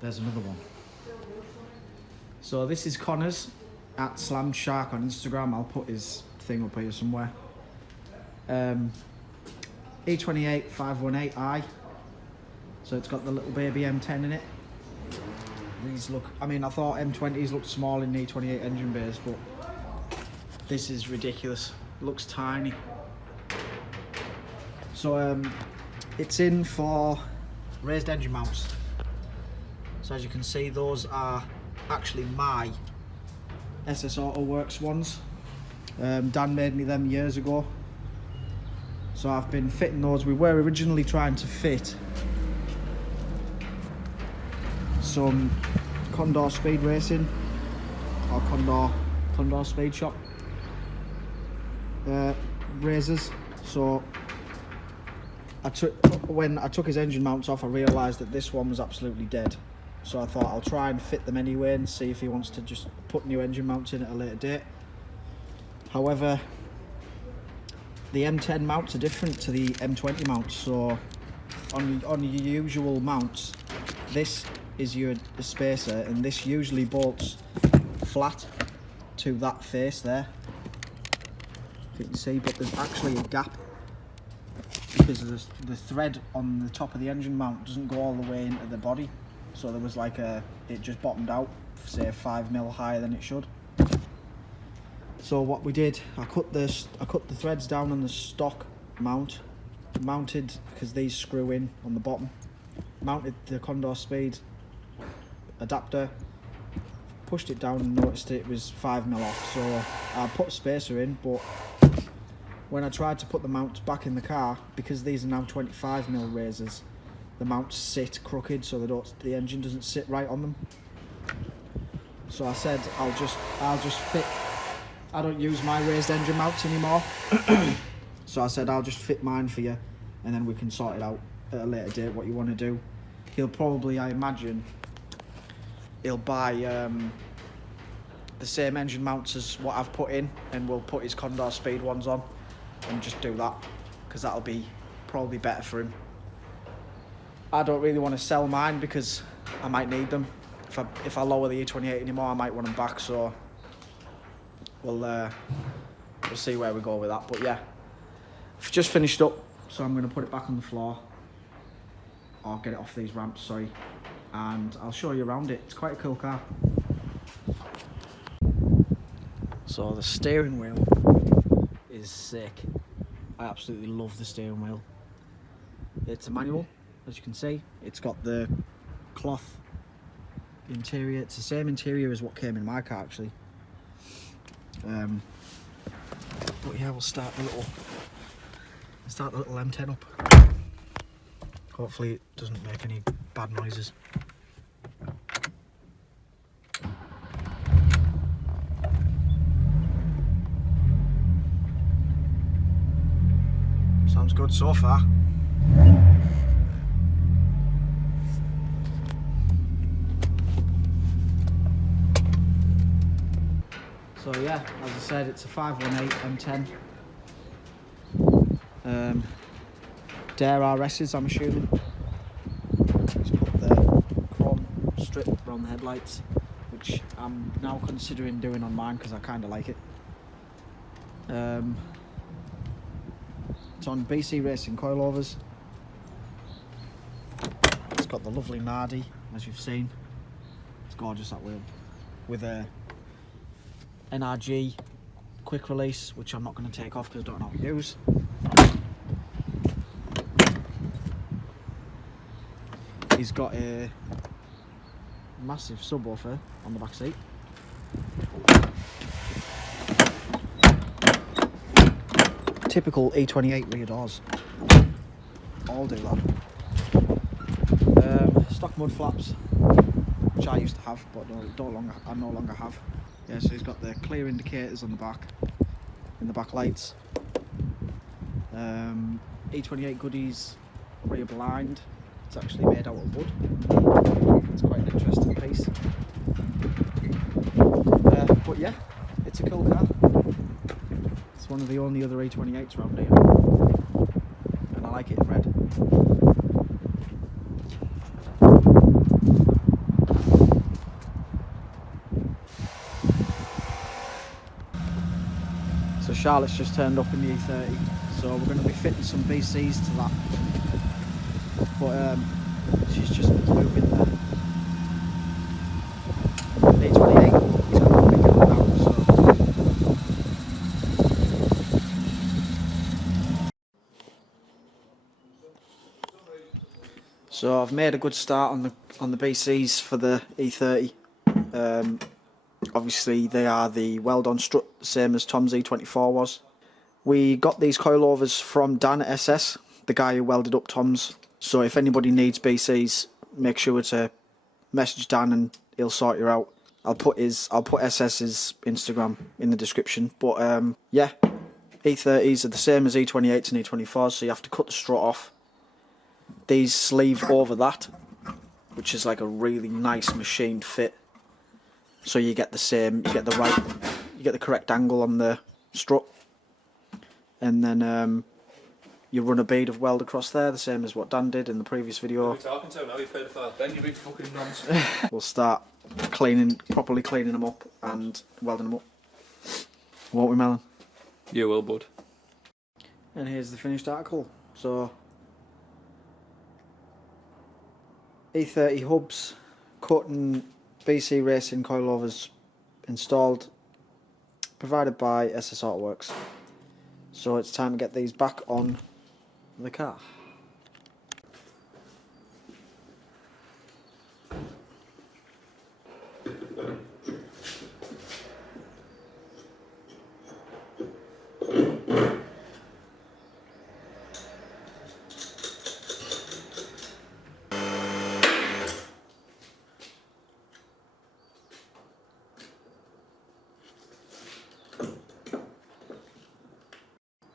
There's another one. So this is Connor's at Slammed Shark on Instagram. I'll put his thing up here somewhere. E28 518i. So it's got the little baby M10 in it. These look, I mean, I thought M20s looked small in the E28 engine bays, but this is ridiculous. It looks tiny. So it's in for raised engine mounts. So as you can see, those are actually my SS Auto Works ones. Dan made me them years ago. So I've been fitting those. We were originally trying to fit some Condor Speed Racing or Condor Speed Shop razors. So when I took his engine mounts off, I realised that this one was absolutely dead. So I thought I'll try and fit them anyway and see if he wants to just put new engine mounts in at a later date. However, the M10 mounts are different to the M20 mounts. So on your usual mounts, this is your spacer, and this usually bolts flat to that face there. You can see, but there's actually a gap because the thread on the top of the engine mount doesn't go all the way into the body. So there was like it just bottomed out, say 5mm higher than it should. So what we did, I cut the threads down on the stock mount, mounted, because these screw in on the bottom, mounted the Condor Speed adapter, pushed it down and noticed it was 5mm off. So I put a spacer in, but when I tried to put the mounts back in the car, because these are now 25mm razors, the mounts sit crooked, so the engine doesn't sit right on them. So I said I'll just fit. I don't use my raised engine mounts anymore. So I said I'll just fit mine for you, and then we can sort it out at a later date what you want to do. He'll probably, I imagine, he'll buy the same engine mounts as what I've put in, and we'll put his Condor Speed ones on and just do that, because that'll be probably better for him. I don't really want to sell mine because I might need them. If I lower the E28 anymore, I might want them back, so we'll see where we go with that. But yeah, I've just finished up, so I'm going to put it back on the floor, or get it off these ramps, sorry, and I'll show you around it. It's quite a cool car. So the steering wheel is sick. I absolutely love the steering wheel. It's a manual, as you can see. It's got the cloth interior. It's the same interior as what came in my car, actually. But yeah, we'll start the little M10 up. Hopefully it doesn't make any bad noises. Sounds good so far. So yeah, as I said, it's a 518 M10. Dare RS's, I'm assuming. Just put the chrome strip around the headlights, which I'm now considering doing on mine because I kind of like it. It's on BC Racing coilovers. It's got the lovely Nardi, as you've seen. It's gorgeous, that wheel, with a NRG quick release, which I'm not going to take off because I don't know how to use. He's got a massive subwoofer on the back seat. Typical E28 rear doors. All do that. Stock mud flaps, which I used to have, but I no longer have. Yeah, so he's got the clear indicators on the back, in the back lights. E28 goodies rear blind. It's actually made out of wood. It's quite an interesting piece. But yeah, it's a cool car. It's one of the only other E28s around here, and I like it in red. Charlotte's just turned up in the E30, so we're going to be fitting some BCs to that. But she's just moving the E28. He's got a big one now, so I've made a good start on the BCs for the E30. Obviously they are the weld-on strut, same as Tom's E24 was. We got these coilovers from Dan at SS, the guy who welded up Tom's. So if anybody needs BCs, make sure to message Dan and he'll sort you out. I'll put SS's Instagram in the description. But yeah, E30s are the same as E28s and E24s, so you have to cut the strut off. These sleeve over that, which is like a really nice machined fit. So you get you get the correct angle on the strut, and then you run a bead of weld across there, the same as what Dan did in the previous video. What are you talking to now? You've paid a file. Then you big fucking nonce. We'll start properly cleaning them up and welding them up. Won't we, Melon? You will, bud. And here's the finished article. So E30 hubs, cut and BC Racing coilovers installed, provided by SS Autoworks. So it's time to get these back on the car.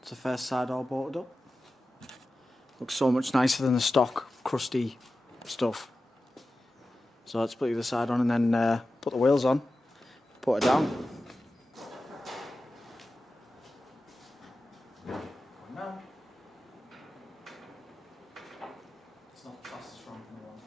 It's the first side all bolted up. Looks so much nicer than the stock crusty stuff. So let's put the other side on and then put the wheels on, put it down. No. It's not the fastest run in the world.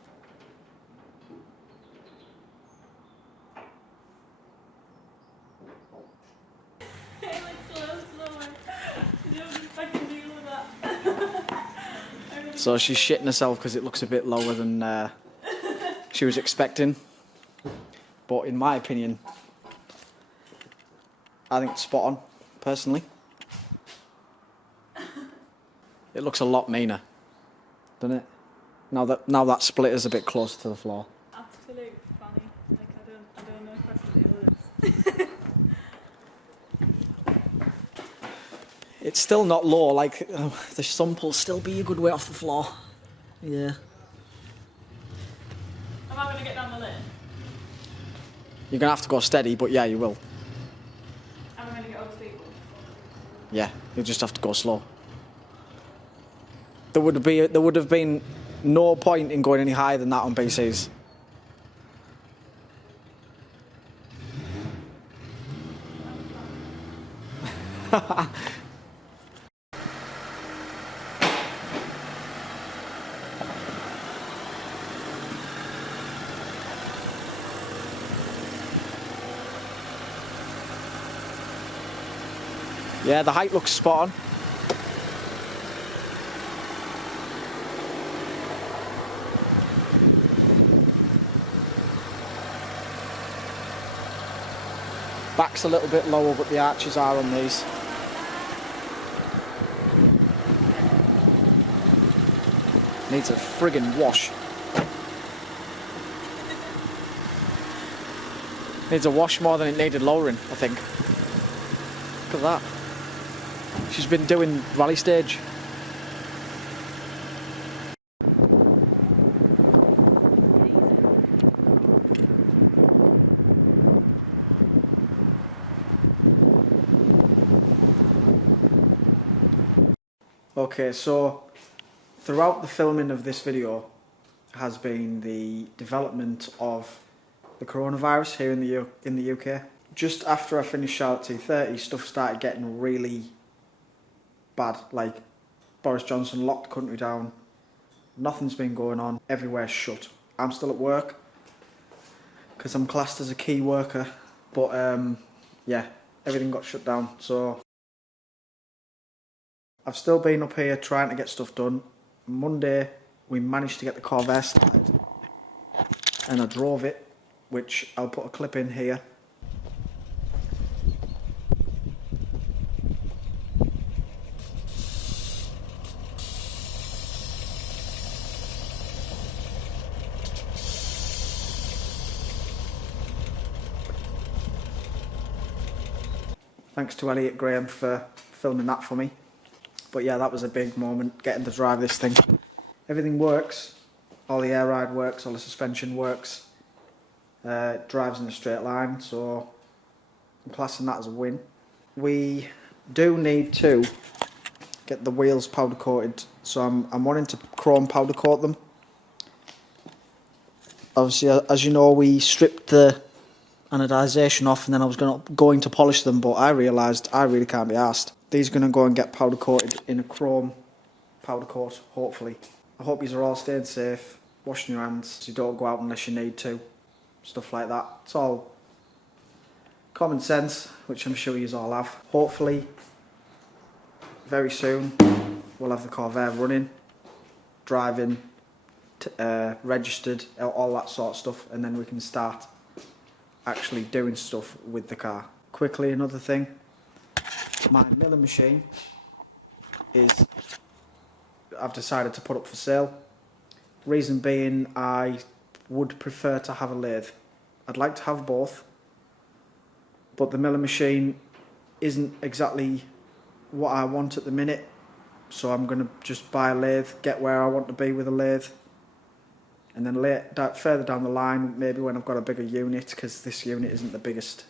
So she's shitting herself because it looks a bit lower than she was expecting. But in my opinion, I think it's spot on, personally. It looks a lot meaner, doesn't it? Now that splitter's a bit closer to the floor. Absolute funny. Like I don't know if I can deal with this. It's still not low, like the sump will still be a good way off the floor. Yeah. Am I going to get down the lid? You're going to have to go steady, but yeah, you will. Am I going to get over speed? Yeah, you'll just have to go slow. There would have been no point in going any higher than that on BCs. Yeah, the height looks spot on. Back's a little bit lower, but the arches are on these. Needs a friggin' wash. Needs a wash more than it needed lowering, I think. Look at that. She's been doing rally stage. Okay, so throughout the filming of this video has been the development of the coronavirus here in the UK. Just after I finished Charlotte E30, stuff started getting really bad. Like, Boris Johnson locked the country down. Nothing's been going on. Everywhere's shut. I'm still at work because I'm classed as a key worker. But yeah, everything got shut down. So I've still been up here trying to get stuff done. Monday we managed to get the Coilover started and I drove it, which I'll put a clip in here. Thanks to Elliot Graham for filming that for me. But yeah, that was a big moment, getting to drive this thing. Everything works, all the air ride works, all the suspension works. It drives in a straight line, so I'm classing that as a win. We do need to get the wheels powder coated, so I'm wanting to chrome powder coat them. Obviously, as you know, we stripped the anodisation off and then I was going to polish them, but I realised I really can't be arsed. These are going to go and get powder coated in a chrome powder coat, hopefully. I hope you are all staying safe, washing your hands, you don't go out unless you need to, stuff like that. It's all common sense, which I'm sure you all have. Hopefully, very soon, we'll have the Coilover running, driving, registered, all that sort of stuff, and then we can start actually doing stuff with the car. Quickly, another thing, my milling machine I've decided to put up for sale. Reason being, I would prefer to have a lathe. I'd like to have both, but the milling machine isn't exactly what I want at the minute, so I'm going to just buy a lathe, get where I want to be with a lathe, and then further down the line, maybe when I've got a bigger unit, because this unit isn't the biggest.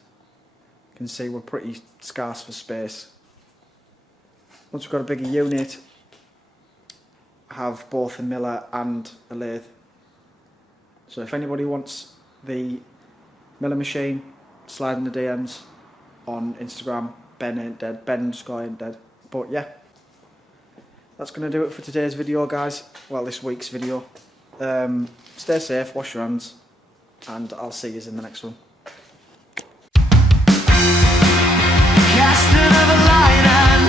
You can see we're pretty scarce for space. Once we've got a bigger unit, have both a miller and a lathe. So if anybody wants the miller machine, slide in the DMs on Instagram, Ben_ain't_dead. But yeah, that's going to do it for today's video, guys. Well, this week's video. Stay safe, wash your hands, and I'll see you in the next one. Cast another line and